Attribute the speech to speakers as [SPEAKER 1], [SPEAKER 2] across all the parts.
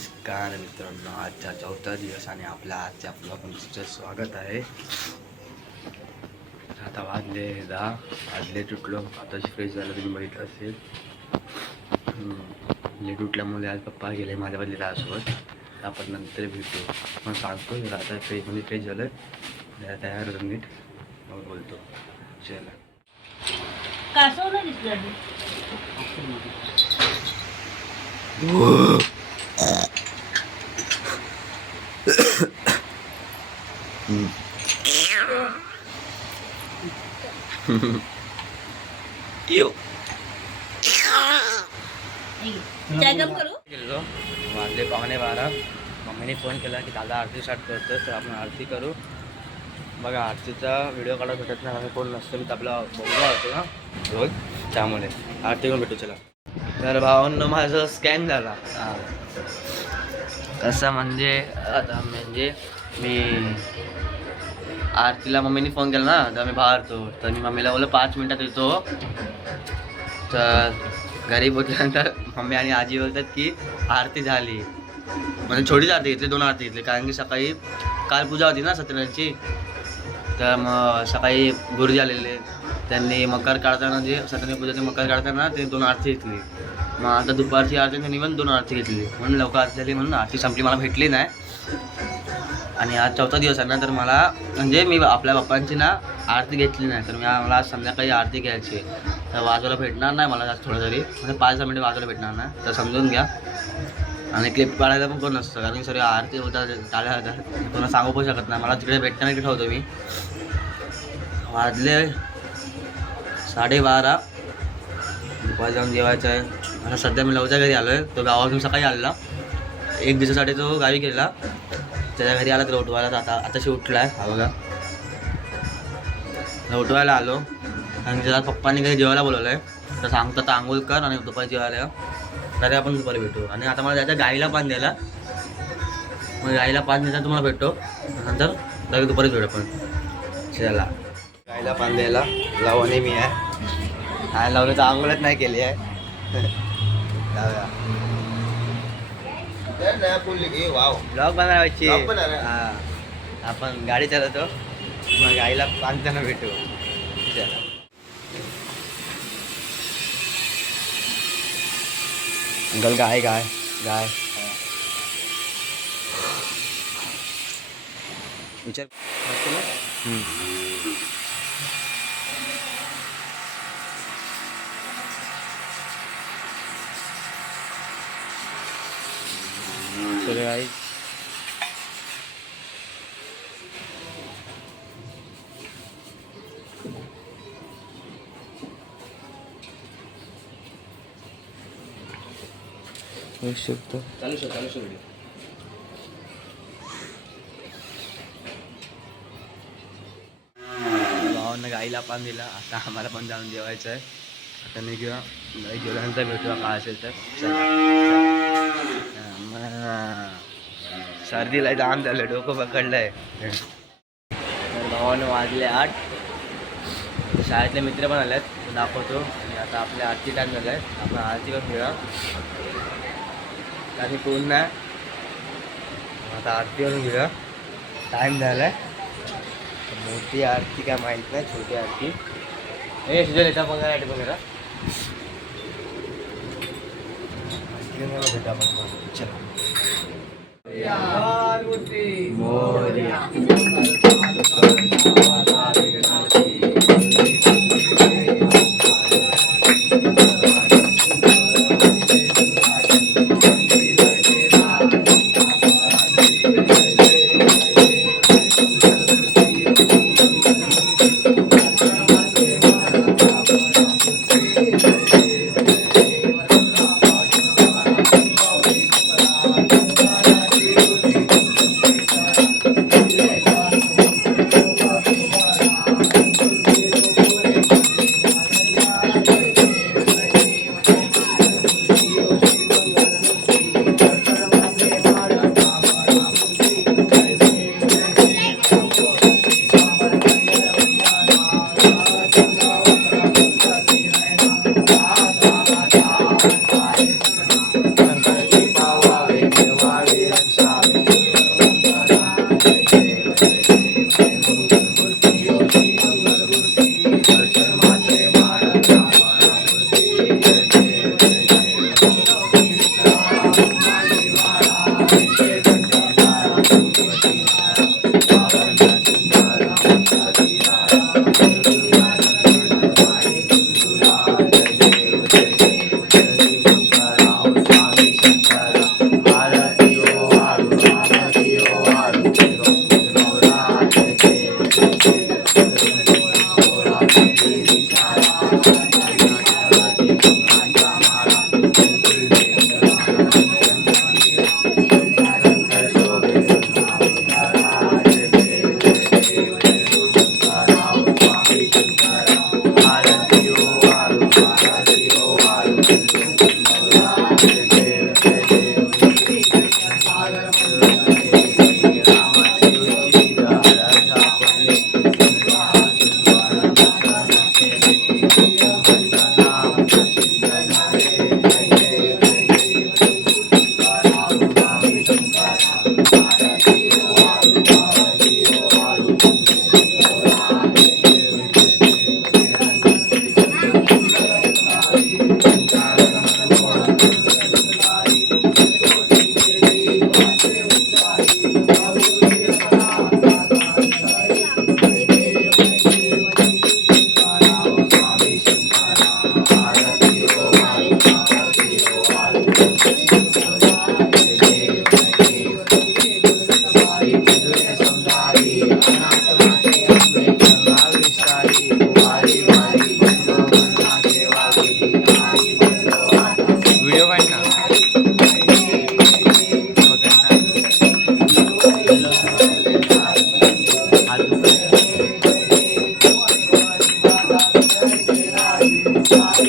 [SPEAKER 1] नमस्कार मित्रांनो. आजचा चौथा दिवस आणि आपल्या आजच्या आपलं पण तुमचं स्वागत आहे. आता वाजले दहा वाजले तुटलो. आताशी फ्रेश झालं तुम्ही बघितलं असेल. लेट उठल्यामुळे आज पप्पा गेले माझ्या बदली तर आपण नंतर भेटू. मग सांगतो जरा आता फ्रेशमध्ये फ्रेश झालं. तयार होतं नीट. मग बोलतो. चला.
[SPEAKER 2] कासवला दिसलं. चाय कम करू?
[SPEAKER 1] गेलो. वाजले पावणे बारा. मम्मीने फोन केला की दादा आरती स्टार्ट करतो तर आपण आरती करू. बघा आरतीचा व्हिडिओ काढत भेटत नाही आम्ही कोण नसतो मी आपला बघूया होतो ना रोज. त्यामुळे आरती करून भेटू चला. तर भावांनो माझं स्कॅन झाला. हा. कसं म्हणजे आता म्हणजे मी आरतीला मम्मीने फोन केला ना तर मी बाहेर होतो तर मी मम्मीला बोललो पाच मिनटात येतो. तर घरी पोचल्यानंतर मम्मी आणि आजी बोलतात की आरती झाली. म्हणजे छोटीच आरती घेतली दोन आरती घेतली. कारण की सकाळी काल पूजा होती ना सत्यनारायणची. तर मग सकाळी गुरुजी आलेले. त्यांनी मकर काढताना जे सत्यनारायण पूजाचे मकर काढताना ते दोन आरती घेतली. मग आता दुपारची आरती त्यांनी पण दोन आरती घेतली. म्हणून लवकर आरती झाली म्हणून आरती संपली. मला भेटली नाही. आणि आज चौथा दिवस आहे ना तर मला म्हणजे मी आपल्या बाप्पांची ना आरती घेतली नाही तर मी मला आज संध्याकाळी आरती घ्यायची आहे. तर वाजवायला भेटणार नाही मला आज थोडं तरी. म्हणजे पाच दहा मिनिटं वाजवायला भेटणार नाही तर समजून घ्या. आणि क्लिप काढायला पण कोण नसतं कारण सर आरती होतात टाळ्या होतात. कोणाला सांगू पण शकत नाही. मला तिकडे भेटणार इकडे ठेवतो मी. वाजले साडेबारा. दुपारी जाऊन जेवायचं आहे. आता सध्या मी लवच्या घरी आलो आहे तो गावातून सकाळी आलेला. एक दिवसासाठी तो गावी गेला त्याच्या घरी आला तर उठवायला तर आता आताशी उठला आहे हा बघा. उठवायला आलो. आणि त्याला पप्पांनी काही जेवायला बोलवलं आहे तर सांगतो तर आंघोळ कर आणि दुपारी जेवायला. तरी आपण दुपारी भेटू. आणि आता मला जायचं गाईला पान द्यायला. मग गाईला पान द्यायला तुम्हाला भेटतो. नंतर लगेच दुपारीच भेटू आपण. चला. गाईला पान द्यायला लावणे मी आहे. हा लावलं तर आंघोळच नाही केली आहे. लावूया ब्लॉग बनवायची.
[SPEAKER 3] Vlog आहे?
[SPEAKER 1] हा. आपण गाडी चालवतो. मग गाईला पानताना भेटू. चला. अंकल गाय गाय गाय. विचार? हम्म. चलो गाई होऊ शकतो
[SPEAKER 3] चालू शो चालू शो व्हिडिओ
[SPEAKER 1] भावानं गाईला पान दिला आता आम्हाला पण जाऊन जेवायचं आहे आता मी किंवा गाई जेवल्यानंतर भेटूया काय असेल तर चला. हा, सर्दीला जाम झालं डोकं पकडलंय. भावानं वाजले आठ. शाळेतले मित्र पण आलेत आहेत दाखवतो. आणि आता आपल्या आरती टाईम झालं आहे. आपण आरती पण घेऊया. आणि कोण नाही आता आरती करून घेऊया. टाईम झाला आहे मोठी आरती काय माहीत नाही छोटी आरती. हे सुद्धा येता पण काय वगैरे चला.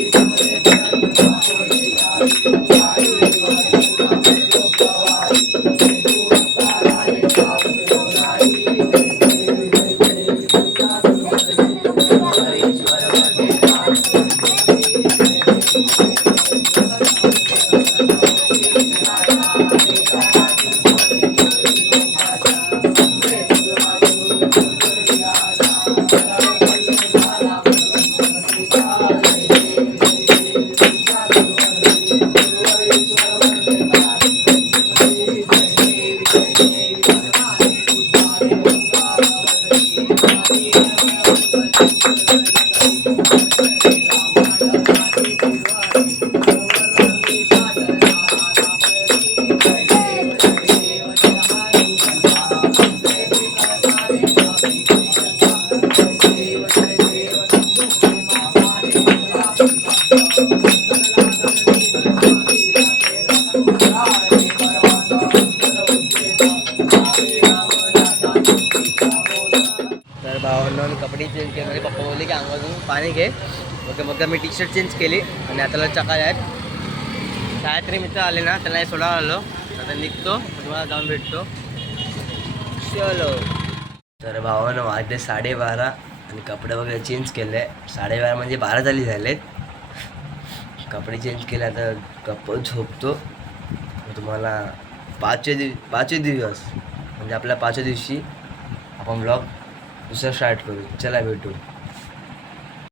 [SPEAKER 1] Thank you. तर कपडे चेंज केले म्हणजे पप्पा बोलले की अंगातून पाणी घे. मग मग मी टी शर्ट चेंज केली आणि आता चका आहेत. गायत्री मित्र आले ना त्याला सोडायला आलो. आता निघतो तुम्हाला जाऊन भेटतो. चलो. तर भावानं वाजले साडेबारा आणि कपडे वगैरे चेंज केले. साडेबारा म्हणजे बारा झाली झालेत. कपडे चेंज केले आता गप्प झोपतो. तुम्हाला पाचवे दिव पाचवे दिवस म्हणजे आपल्या पाचव्या दिवशी आपण ब्लॉग दुसरा स्टार्ट करू. चला भेटू.